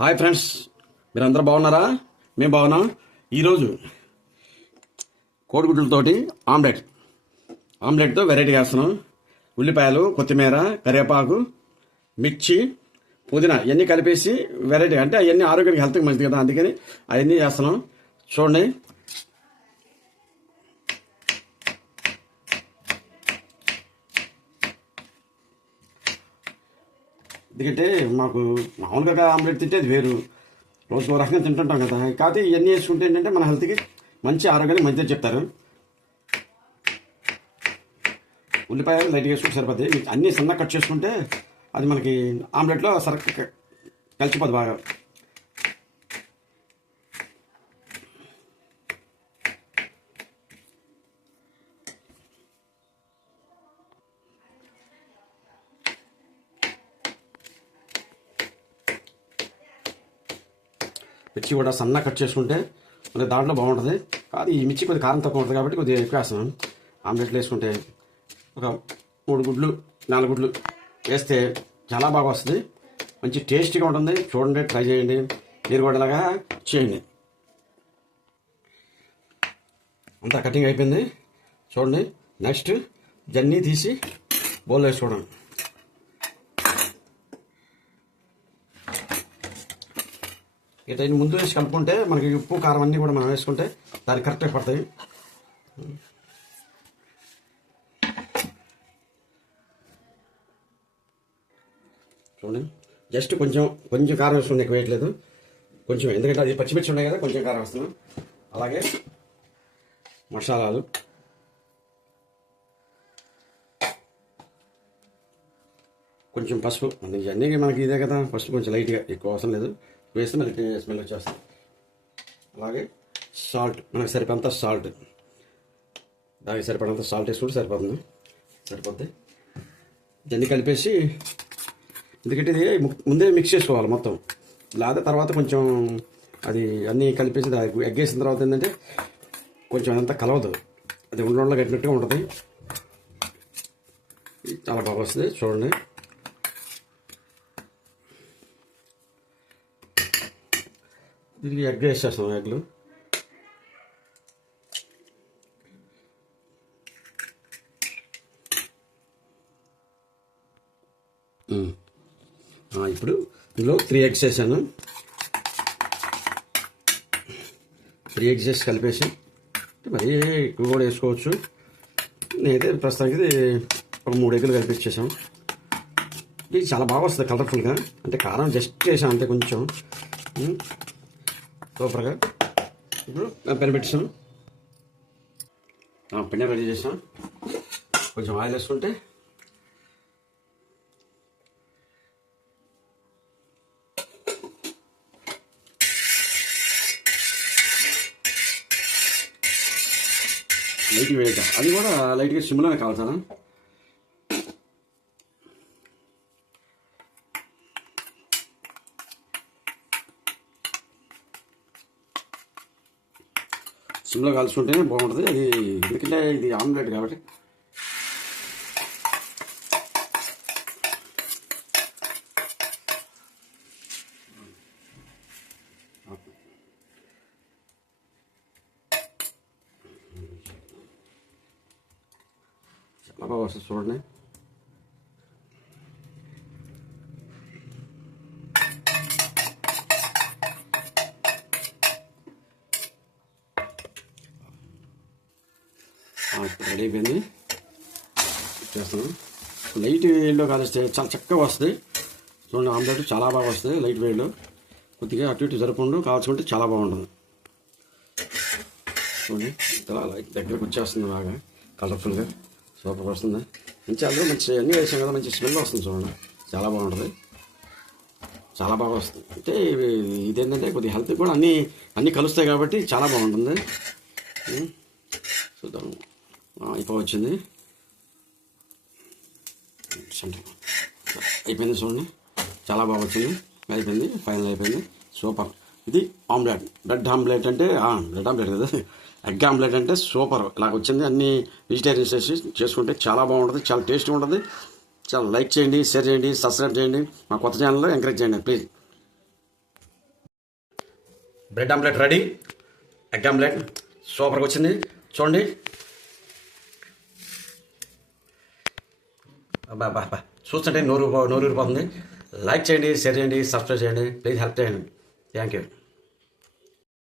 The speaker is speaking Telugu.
హాయ్ ఫ్రెండ్స్, మీరందరూ బాగున్నారా? మేము బాగున్నాం. ఈరోజు కోడిగుడ్లతోటి ఆమ్లెట్తో వెరైటీ చేస్తున్నాం. ఉల్లిపాయలు, కొత్తిమీర, కరివేపాకు, మిర్చి, పుదీనా ఇవన్నీ కలిపేసి వెరైటీ, అంటే అవన్నీ ఆరోగ్యానికి హెల్త్కి మంచిది కదా, అందుకని అవన్నీ చేస్తున్నాం. చూడండి. ఎందుకంటే మాకు మామూలుగా ఆమ్లెట్ తింటే అది వేరు, రోజుకో రకంగా తింటుంటాం కదా. కాకపోతే ఇవన్నీ వేసుకుంటే ఏంటంటే మన హెల్త్కి మంచి ఆరోగ్యానికి మంచిది చెప్తారు. ఉల్లిపాయలు లైట్గా వేసుకుంటే సరిపోద్ది. అన్నీ సన్నగా కట్ చేసుకుంటే అది మనకి ఆమ్లెట్లో సరిగ్గా కలిసిపోద్ది బాగా. మిర్చి కూడా సన్నగా కట్ చేసుకుంటే మనకి దాంట్లో బాగుంటుంది. కాదు, ఈ మిర్చి కొద్దిగా కారం తక్కువ ఉంటుంది కాబట్టి కొద్దిగా ఎక్కువ వేస్తాం. ఆమ్లెట్లు వేసుకుంటే ఒక 3 గుడ్లు 4 గుడ్లు వేస్తే చాలా బాగా వస్తుంది, మంచి టేస్టీగా ఉంటుంది. చూడండి, ట్రై చేయండి, మీరు కూడా ఇలాగా చేయండి. అంతా కటింగ్ అయిపోయింది. చూడండి, నెక్స్ట్ జన్నీ తీసి బౌల్లో వేసుకోవడం. ఇట్లా ముందు వేసి కలుపుకుంటే మనకి ఉప్పు కారం అన్నీ కూడా మనం వేసుకుంటే దానికి కరెక్ట్గా పడతాయి. చూడండి, జస్ట్ కొంచెం కారం వేసుకుని ఎక్కువ వేయట్లేదు, కొంచెం, ఎందుకంటే అది పచ్చిమిర్చి ఉన్నాయి కదా, కొంచెం కారం వేస్తున్నాం. అలాగే మసాలాలు, కొంచెం పసుపు, ఇవన్నీ మనకి ఇదే కదా, పసుపు కొంచెం లైట్గా, ఎక్కువ అవసరం లేదు, వేస్తే మనకి స్మెల్ వచ్చేస్తుంది. అలాగే సాల్ట్, మనకు సరిపడంత సాల్ట్, దానికి సరిపడంత సాల్ట్ వేసుకుంటే సరిపోద్ది. ఇవన్నీ కలిపేసి, ఎందుకంటే ఇది ముందే మిక్స్ చేసుకోవాలి మొత్తం, లేదా తర్వాత కొంచెం అది అన్నీ కలిపేసి ఎగ్ వేసిన తర్వాత ఏంటంటే కొంచెం అదంతా కలవదు, అది ఉండలో కట్టినట్టుగా ఉంటుంది. చాలా బాగా వస్తుంది. చూడండి, దీనికి ఎగ్ వేసేస్తాం. ఎగ్లు ఇప్పుడు ఇందులో 3 ఎగ్స్ వేసాను. 3 ఎగ్స్ వేసి కలిపేసి, మరీ ఎక్కువ కూడా వేసుకోవచ్చు. నేనైతే ప్రస్తుతానికి ఒక 3 ఎగ్గులు కలిపించేసాం. ఇది చాలా బాగా వస్తుంది కలర్ఫుల్గా, అంటే కారం జస్ట్ వేసాం అంతే, కొంచెం సూపర్గా. ఇప్పుడు పెన్ పెట్టేసాం, పెన్ రెడీ చేసాం. కొంచెం ఆయిల్ వేసుకుంటే లైట్గా వేయటం, అది కూడా లైట్గా సిమ్లోనే కాల్చాను. సిమ్లో కాల్చుకుంటేనే బాగుంటుంది అది, ఎందుకంటే ఇది ఆమ్లెట్ కాబట్టి. చాలా బాగా వస్తుంది, చూడండి. రెడీ అయిపోయింది, చేస్తాను. లైట్ వేడిలో కాలిస్తే చాలా చక్కగా వస్తుంది. చూడండి, ఆమ్లెట్ చాలా బాగా వస్తుంది లైట్ వేడిలో. కొద్దిగా అటు ఇటు జరపండు కాల్చుకుంటే చాలా బాగుంటుంది. చూడండి, ఇలా లైట్ దగ్గరకు వచ్చేస్తుంది, బాగా కలర్ఫుల్గా సూపర్గా వస్తుంది. మంచి అందులో మంచి అన్నీ వేసాం కదా, మంచి స్మెల్ వస్తుంది. చూడండి, చాలా బాగుంటుంది, చాలా బాగా వస్తుంది. అంటే ఇదేంటంటే కొద్దిగా హెల్త్ కూడా అన్నీ కలుస్తాయి కాబట్టి చాలా బాగుంటుంది. చూద్దాం, అయిపోవచ్చింది, అయిపోయింది. చూడండి, చాలా బాగా వచ్చింది, అయిపోయింది, ఫైనల్ అయిపోయింది, సూపర్. ఇది ఆమ్లెట్. బ్రెడ్ ఆమ్లెట్ అంటే బ్రెడ్ ఆమ్లెట్ కదా, ఎగ్ ఆమ్లెట్ అంటే సూపర్. ఇలాగ వచ్చింది. అన్ని వెజిటేరియన్స్ వేసి చేసుకుంటే చాలా బాగుంటుంది, చాలా టేస్ట్గా ఉంటుంది. చాలా లైక్ చేయండి, షేర్ చేయండి, సబ్స్క్రైబ్ చేయండి, మా కొత్త ఛానల్లో ఎంకరేజ్ చేయండి please. Bread omelette ready. Egg omelette సూపర్గా వచ్చింది చూడండి. అబ్బా చూస్తుంటే నోరు ఊరిపోతుంది. లైక్ చేయండి, షేర్ చేయండి, సబ్స్క్రైబ్ చేయండి, ప్లీజ్ హెల్ప్ చేయండి. Thank you.